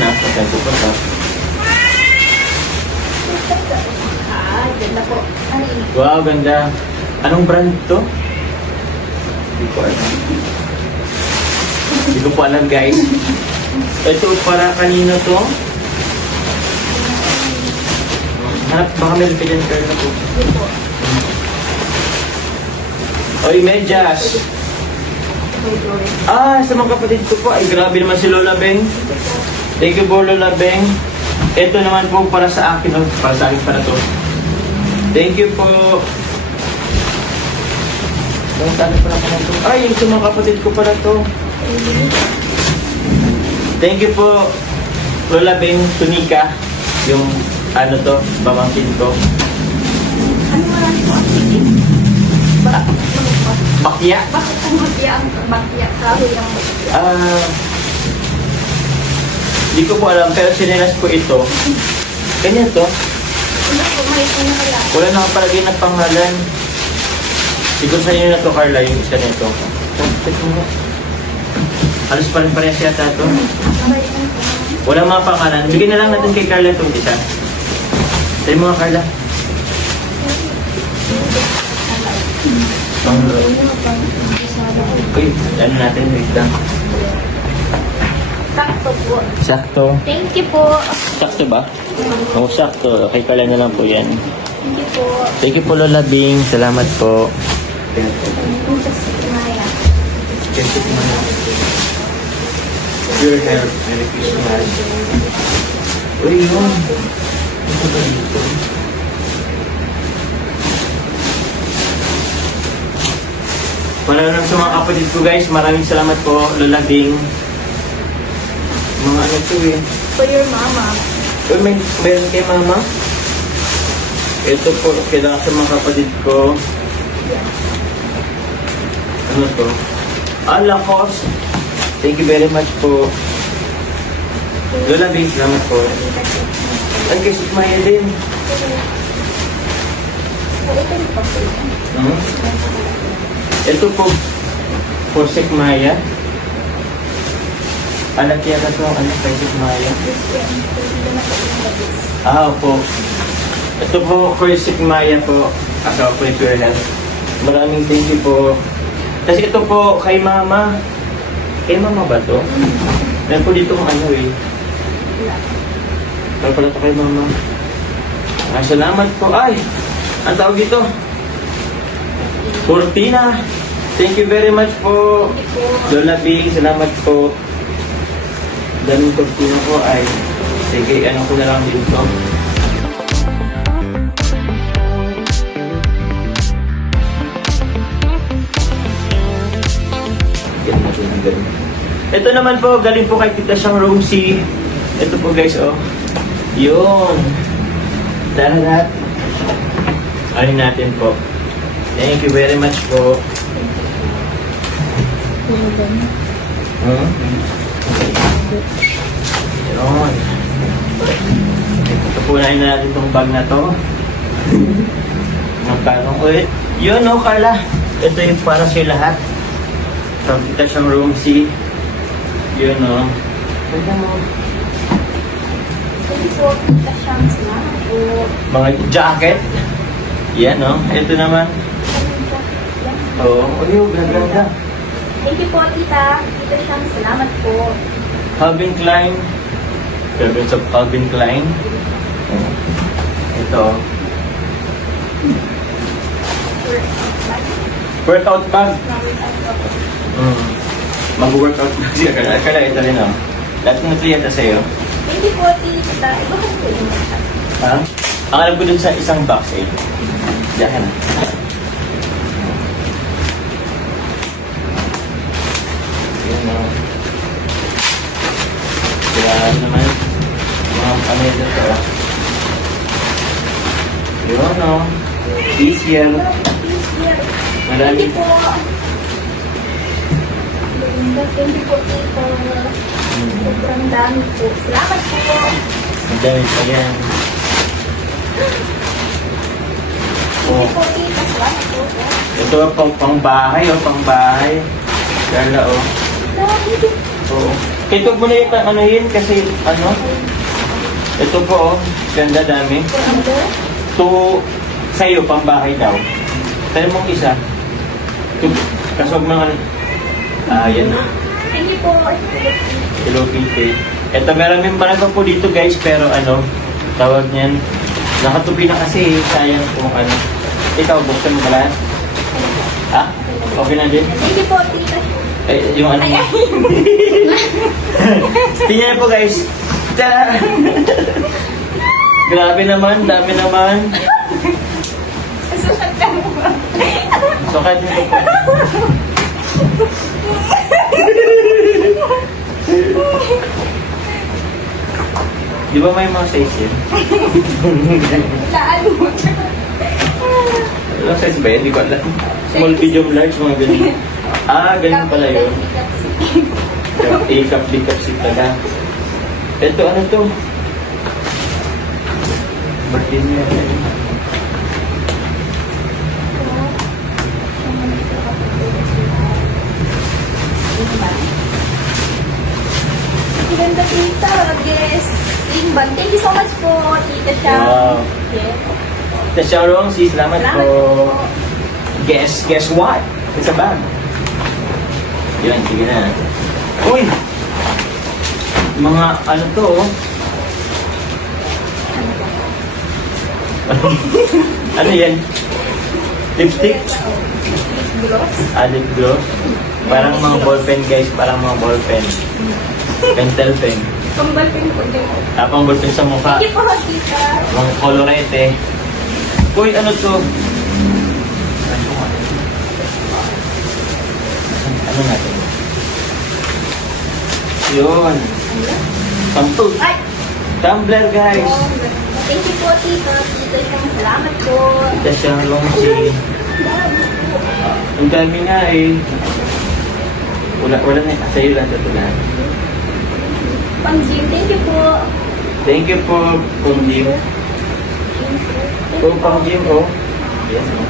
na. Saan tayo pupunta? Ganda po. Ano yun? Wow, ganda. Anong brand to? Hindi ko alam. Hindi ko po alam, guys. Ito, para kanino to? Hanap, baka meron ka dyan, Carla po. Yun po. Oy, medyas. Sa mga kapatid ko po. Ay, grabe naman si Lola Beng. Thank you po, Lola Beng. Ito naman po para sa akin. Oh, para sa akin para to. Thank you po. Saan pala ko na to? Ay, sa mga kapatid ko pala to. Thank you po, Lola Beng Tunika. Yung ano to, pamangkin ko. Ano marami po ang tingin? Bakya. Bakit ang bakya ang bakya? Kahoy ang bakya. Hindi ko po alam, pero sinelas ko ito. Ganyan to. Ano po, may ano kaya? Wala nakapalagay na pangalan. Siguro sa inyo na to, Carla, yung isa nito. Halos pa rin parehas yata to. May ano po. Wala mga pangalan. Bigyan na lang natin kay Carla itong isa. Tayo mga Carla. Uy, ano natin, wait lang. Sakto po. Sakto. Thank you po. Sakto ba? Oo, sakto. Kay Carla na lang po yan. Thank you po. Thank you po, Lola Bing. Salamat po. Maya. Your help. Merry Christmas. Uy, yun. Ito ba dito? Maraming sa mga kapatid ko, guys. Maraming salamat po, Lola Bing. Mga ano to eh. For your mama. Uy, meron kay mama? Ito po, kailangan sa mga kapatid ko. Ano to? Lacoste. Thank you very much po. Lola Bing, salamat po. Ang kay Sukmaya din. Hmm? Ito po, for Sukmaya. Anak yata to, ano kay Sukmaya? Opo. Ito po, for Sukmaya po. Asawa po yung Pure Health. Maraming thank you po. Kasi ito po, kay Mama. Kay Mama ba to? Meron po dito kung ano eh. Pero pala ito kay Mama. Salamat po. Ay! Ang tawag dito? Cortina. Thank you very much po. Lola B, salamat po. Daming cortina po ay. Sige, ano ko na lang dito. Ito naman po, galing po kay Tita siyang Rosie. Ito po guys, oh. Yun. Dararat. Ano natin po. Thank you very much po. Hmm? Yun. Ito po na natin itong bag na to. Magkanong ulit. Yun, oh, Carla. Ito yung para sa lahat. From Tita siyang Rosie. Yun, oh. Ganda mo. Thank you po. Kasyang salamat po. Mga jacket. Yan, no? Ito naman. Oo. Oh, yung ganda. Thank you po, tita. Tita Siyang, salamat po. Calvin Klein. Favorite of Calvin Klein. Ito. Workout bag. Mag-workout na siya. Kaya ito rin, oh. Lahat ng ito yata sa'yo. Thank you po, tita. Iba ko po yung Ha? Ang alam ko dun sa isang box, eh. Diyan ka na. Yun, oh. Kaya naman, mga pamilya to, oh. Yun, oh. This year, Thank marami. you po. Thank you po, tita. Sobrang dami po. Salamat po. Ang dami pa yan. Thank you po, tita. Salamat po. Ito pang bahay, oh, pang bahay. Carla, oh. Dami. Oo. Kahit huwag mo na yung anuhin kasi ano. Ito po oh. Ganda dami. For under. To sa'yo, pambahay daw. Tayo mong isa. Kaso huwag mga... yan. Thank you po. Hello, Kitty. Ito, meron din pala po dito guys, pero ano, tawag niyan. Nakatupi na kasi, sayang kung ano. Ikaw, buksan mo pala? Ha? Okay na din? Thank you po, tita. Yung ano. Ay, ay. Tingnan niyo po guys. Tara! Grabe naman, dami naman. Susunod ka mo. So, kahit nito po. Di ba may mga size yun? Laan mo. Ilang size ba yun? Di ko alam. Small, medium, large, mga ganyan. Ganyan pala yun. A-cup, B-cup, C-tala. Ito, ano to? Birthday niya. Ganda tita. Yes. Inban. Thank you so much po, tita siya. Wow. Yes. Tasharong, sis, salamat Salamat po. po. Guess what? It's a bag. Yan, sige na. Uy! Mga ano to, oh. Ano yan? Lipstick? Gloss. Lip gloss? Parang mga ballpen guys, parang mga ballpen. Pentel pen. Kambal pin po din. Tapang ballpen sa mukha. Thank you po, tita. Mga kolorete. Uy, ano to? Ano natin? Yun. Pampul. Ay! Tumbler guys. Thank you po, tita. Tita siyang salamat po. Ito siyang longsi. Ang dami nga eh. Wala na. Sa'yo lang ito lahat. Pang gym, thank you po. Thank you po, Pang Jim. Oh, Pang Jim, oh. Yes, oh.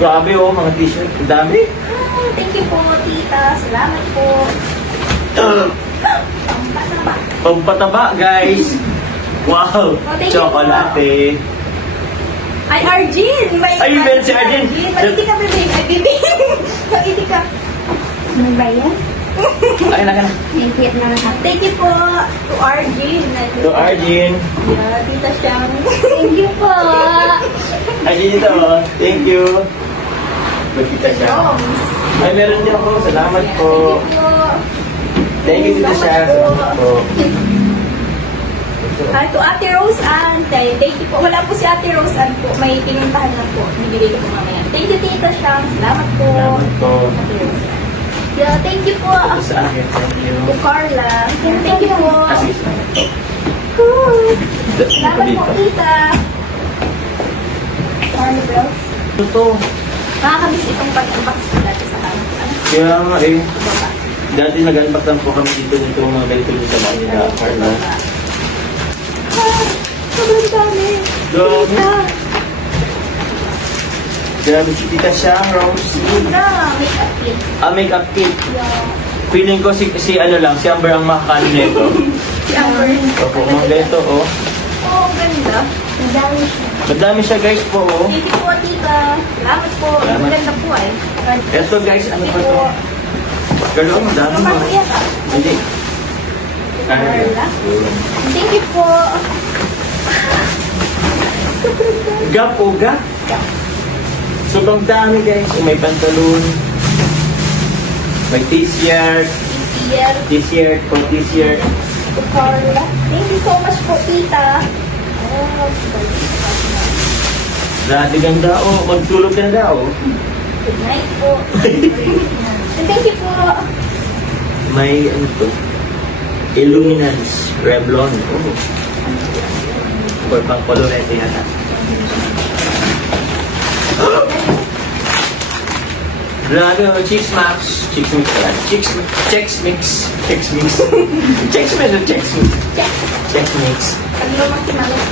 Grabe, oh, mga t-shirt. Ang dami. Thank you po, tita. Salamat po. Pampataba. Pampataba, guys. Wow. thank you Chocolate. Ay, Arjin! May Ay, meron si Arjin. Maliti ka, bebe. Ay, bebe. Maliti ka. Ano ba yan? Ay, na. Nagpiyat na lahat. Thank you po to Arjin. To Arjin. Yeah, tita siyang. Thank you po. Arjin ito, oh. Thank you. Magkita siya. Joms. Ay, meron din ako. Salamat po. Thank you po. Thank you, Tita Siya. Salamat po. To Ate Rose Ann. Thank you po. Wala po si Ate Rose Ann po. May pinuntahan lang po. Bibigay ko po mamaya. Thank you, Tita Siyang. Salamat po. Salamat po. Ate Rose Ann. Yeah, thank you po. Ito sa akin. Thank you. To Carla. Thank you po. Kasi salamat po. Salamat po, Tita. Carla Bells. Ito to. Nakakamiss itong pag-unbox ko dati sa akin. Kaya nga eh. Baba. Dati nag-unbox lang po kami dito nito mga ganito dito sa bahay nila. Carla. Sobrang dami. Grabe. Tita. Grabe si Tita Siya, Rose. Sobra. Makeup kit. Makeup kit. Yeah. Feeling ko si ano lang, si Amber ang makakali nito. Si Amber. Opo, mga ganito oh. Oo, ganda. Madami siya. Madami siya guys po oh. Thank you po, tita. Salamat po. Salamat. Maganda po ay. Ito guys, ano Thank pa you to? po. Galo, madami Ano mo. pa iya ka? Hindi. Carla. Thank you po. Gap o gap. Sobrang dami guys. May pantalon. May t-shirt. Dear T-shirt po, t-shirt. to Carla. Thank you so much po, tita. Dati ganda oh. Magtulog ka na daw. Good night po. And thank you po. May ano to? Illuminance. Revlon. Oh. Or pang colorete yata. Grabe oh. Chicks Max. Chicks Mix pala. Chicks Mix. Chicks Mix. Chicks Mix or Chicks Mix? Check. Chicks Mix. Pag lumaki na lang.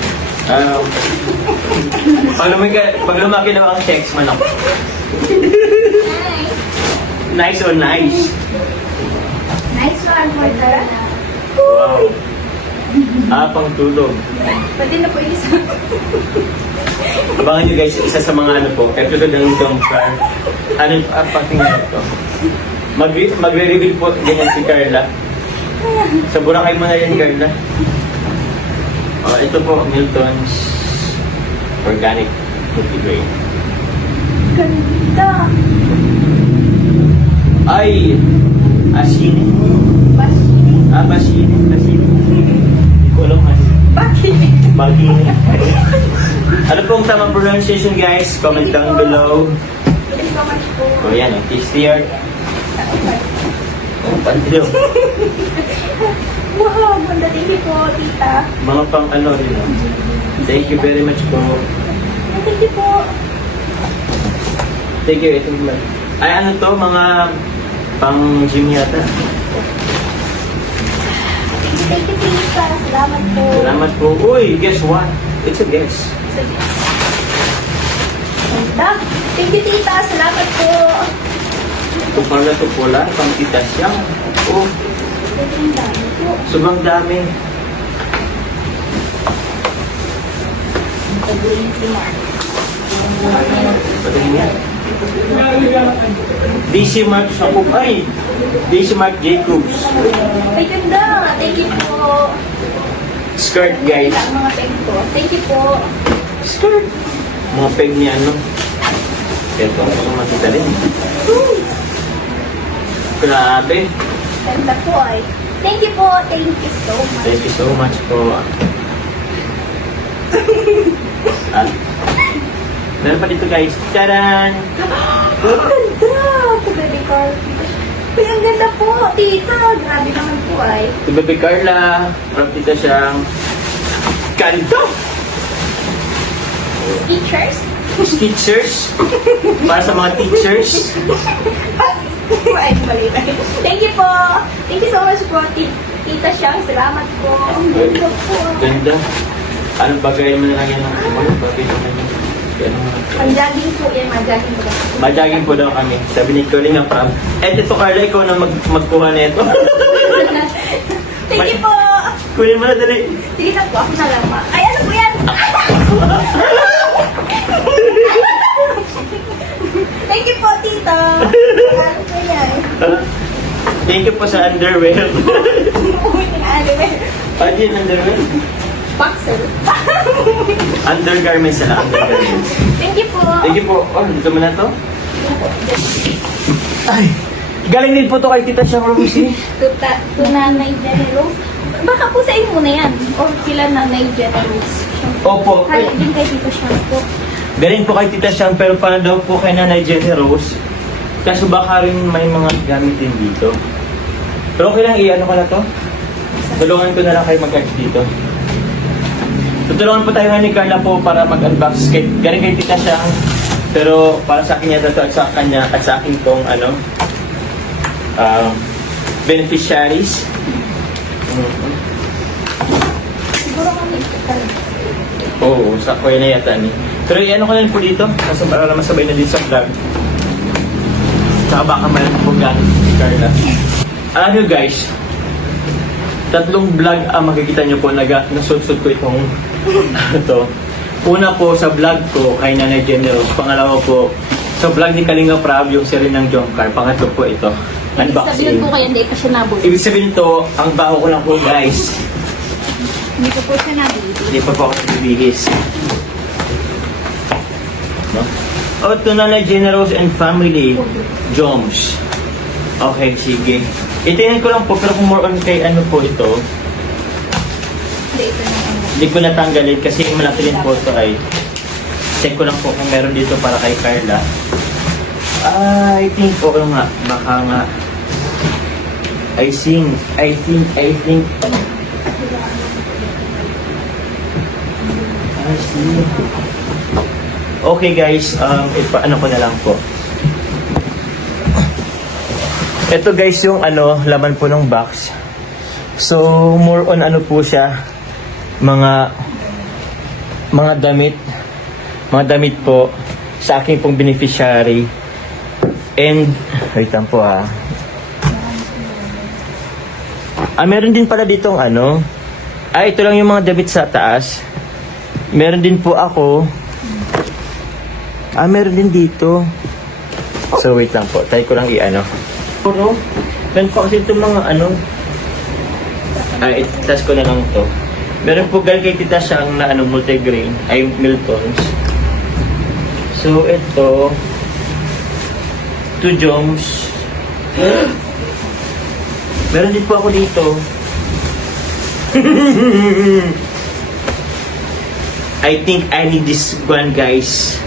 Pag lumaki daw ang checks, manok. Nice. Nice or nice? Nice one, for Carla. Wow. Pang tulog. Pwede na po isa. Abangan nyo guys, isa sa mga ano po, episode ng Jump Car. Ano yung patingin ito? Magre-reveal po ganyan si Carla. Sa Boracay mo na yan, Carla. Ito po, Milton's Organic Multigrain. Ganda. Ay! Asini. Basini. Basini. Basini. Hindi ko alam kasi. Bakit? Bagini. Ano pong tamang pronunciation guys? Comment down below. Thank you so much po. Yan, tasty art. Pantilaw. Wow, ganda. Thank you po, tita. Mga pang ano rin. Thank you very much po. Thank you po. Thank you. Ito naman. Ay ano to, mga pang gym yata. Thank you, tita. Salamat po. Salamat po. Uy, guess what? It's a guess. Sige. Ganda. Thank you, tita. Salamat po. Ito pala ito pula, pang titas siya. Oh, Ang dami po. sobrang dami. Taguin si Mark. Patayin niya. DC Mark Sakop. Ay! DC Mark Jacobs. Ay, ganda. Thank you po. Skirt guys. Ang mga peg po. Thank you po. Skirt. Mga peg niya ano. Ito, gusto makita rin. Grabe. Ganda po ay. Thank you po. Thank you so much. Thank you so much po. Meron pa dito guys. Taran! Ang ganda. Baby Carl. Uy, ang ganda po, tita. Grabe naman po ay. Si Bebe Carla. From dito siyang kanto. Teachers? Stitchers. Para sa mga teachers. Ay, mali na. Thank you po. Thank you so much po, tita Siyang. Salamat po. Ang ganda po. Ganda. Anong bagay mo na lang yan? Ano bagay mo na yan? Pang-jogging po yan. Mag-jogging po. Majaging po daw kami. Sabi ni Colin ng pram. Ito Carla, ikaw na magkuha na ito. Thank you po. Kunin mo na dali. Sige na po. Ako na lang ma. Ay, ano po yan? Thank you po, tita. Ano po yan? Thank you po sa underwear. Uy, underwear. Ano yun, underwear? Boxer. Undergarments na lang, undergarments. Thank you po. Thank you po. Oh, dito mo na to? Ay! Galing din po to kay Tita Siyang Rosie. Nanay Generous. Baka po sa inyo na yan. Or sila Nanay Generous. Opo. Kaya din kay Tito Siyang po. Galing po kay Tita Siyang, pero para daw po kay Nanay Jenny Rose. Kaso baka rin may mga gamit din dito. Pero okay lang, i-ano ko na to? Tulungan ko na lang kayo mag-catch dito. Tutulungan po tayo nga ni Carla po para mag-unbox. Galing kay Tita Siyang. Pero para sa akin yata to at sa kanya at sa akin tong ano, beneficiaries. Siguro kami Oo, sa kuya na yata ni. Pero i-ano ko na rin po dito. Kasi para naman sabay na dito sa vlog. Tsaka baka mayroon po gamit si Carla. Alam nyo guys, 3 vlog ang makikita nyo po nasudsud ko itong ito. Una po sa vlog ko kay Nanay Generous. Pangalawa po sa vlog ni Kalinga Prab, yung seri ng Jomcar. Pangatlo po ito. Sabihin Unboxing. po kaya hindi pa siya nabuli. Ibig sabihin ito, ang baho ko lang po guys. Hindi ko po siya nabuli. Hindi pa po ako bibigis. No? Oh, ito Nanay Generous and Family. Joms. Okay, sige. Itingnan ko lang po, pero kung more on kay ano po ito, Hindi, ito na ang hindi ko natanggalin kasi malaki din po ito ay check ko lang po kung meron dito para kay Carla. I think, oo nga, baka nga. I think. I see. Okay guys, ano ko na lang po. Ito guys yung ano, laman po ng box. So, more on ano po siya, mga damit. Mga damit po sa aking pong beneficiary. And, wait lang po ha. Meron din pala ditong ano. Ito lang yung mga damit sa taas. Meron din po ako. Meron din dito. So, wait lang po. Try ko lang i-ano. Puro. Meron po kasi itong mga ano. Itas ko na lang to. Meron po galing kay tita siyang na ano, multigrain. Miltons. So, ito. 2 joms. Meron din po ako dito. I think I need this one, guys.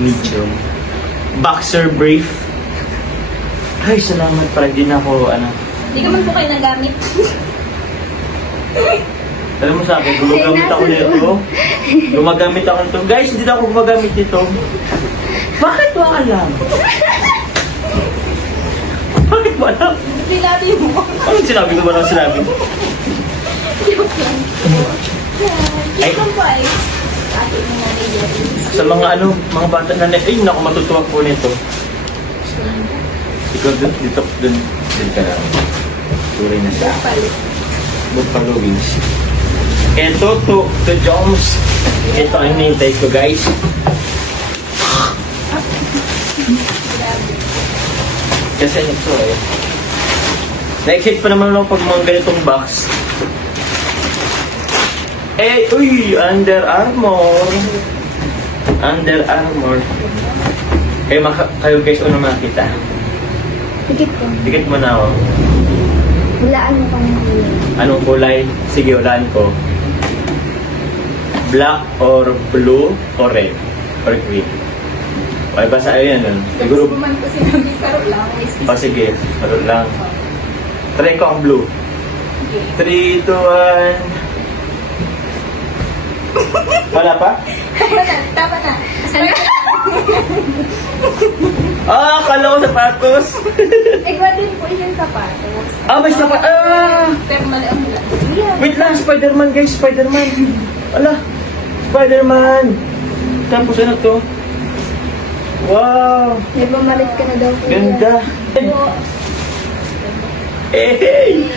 Medium. Boxer brief. Ay, salamat pala. Hindi na ako, ano. Hindi ka man po kayo nagamit. Alam mo sa akin, gumagamit ako nito. Gumagamit ako nito. Guys, hindi na ako gumagamit nito. Bakit mo alam? Bakit mo alam? Sinabi mo. Ano sinabi ko ba lang sinabi? Joke lang. Joke lang po ay. Ate mo na Sa mga ano, mga bata na ay, naku, matutuwa po nito. Ikaw dito, dun ka lang. Tuloy na siya. Buffalo wings. Ito, to Jones. Ito ang hinihintay ko, guys. Kasi ito eh. Na-excite pa naman ako pag mga ganitong box. Uy! Under Armour. Under Armour. Kayo guys, ano makita? Tikit ko. Dikit mo na ako. Hulaan mo kung Anong kulay? Sige, ulaan ko. Black or blue or red or green. Okay, basta ayun yan. Siguro, man po sinabi karo lang. sige, ano lang. Try ko ang blue. 3, 2, 1. Wala pa? Tama na. Akala ko sapatos. Iba din po yung sapatos. May sapat. Pero mali ang mula. Wait lang, Spider-Man guys, Spider-Man. Ala, Spider-Man. Tapos ano to? Wow, May bumalik ka na daw po. ganda. Hey!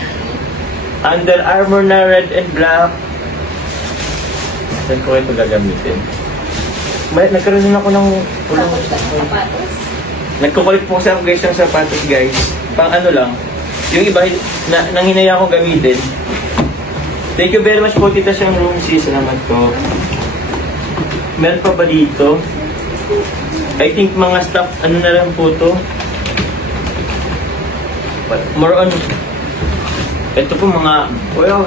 Under Armour na red and black. Saan ko ito gagamitin? Nagkaroon din ako ng Tapos sa sapatos. nagkukulit po sa guys ng sapatos guys. Pang ano lang. Yung iba, nang hinaya akong gamitin. Thank you very much po, Tita Siyang Roomsy. Salamat po. Meron pa ba dito? I think mga stuff, ano na lang po to. But more on, ito po mga, well,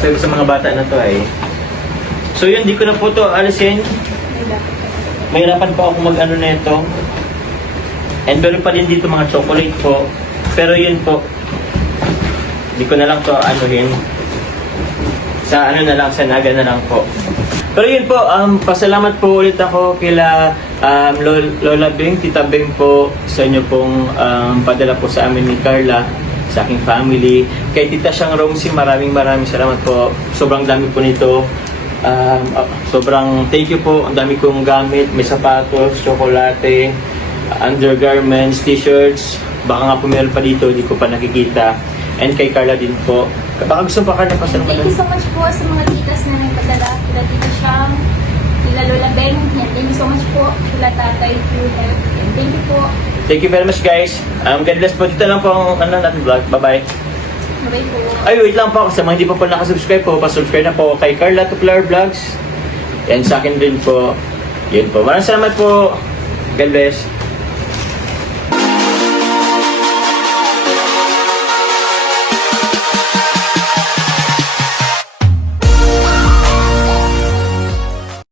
sabi sa mga bata na to ay. So yun, di ko na po to alisin. Mahirapan pa ako mag-ano na ito. And meron pa din dito mga chocolate po. Pero yun po, di ko na lang to anuhin. Sa ano na lang, sa naga na lang po. Pero yun po, pasalamat po ulit ako kila Lola Bing, Tita Bing po sa inyo pong padala po sa amin ni Carla, sa aking family. Kay Tita Siyang Roomsy, maraming salamat po. Sobrang dami po nito. Sobrang thank you po. Ang dami kong gamit. May sapatos, tsokolate, undergarments, t-shirts. Baka nga po meron pa dito, hindi ko pa nakikita. And kay Carla din po. Baka gusto pa Carla pa sa Thank you so much po sa mga titas na nagpadala. Kila Tita Siyang, kila Lola Beng. Thank you so much po. Kila Tatay Philip. And thank you po. Thank you very much guys. God bless po. Dito lang po ang natin vlog. Bye-bye. Bye po. Ay, wait lang po. Sa mga hindi pa po nakasubscribe po, pasubscribe na po kay Carla Tuplar Vlogs. And sa akin din po. Yun po. Maraming salamat po. God bless.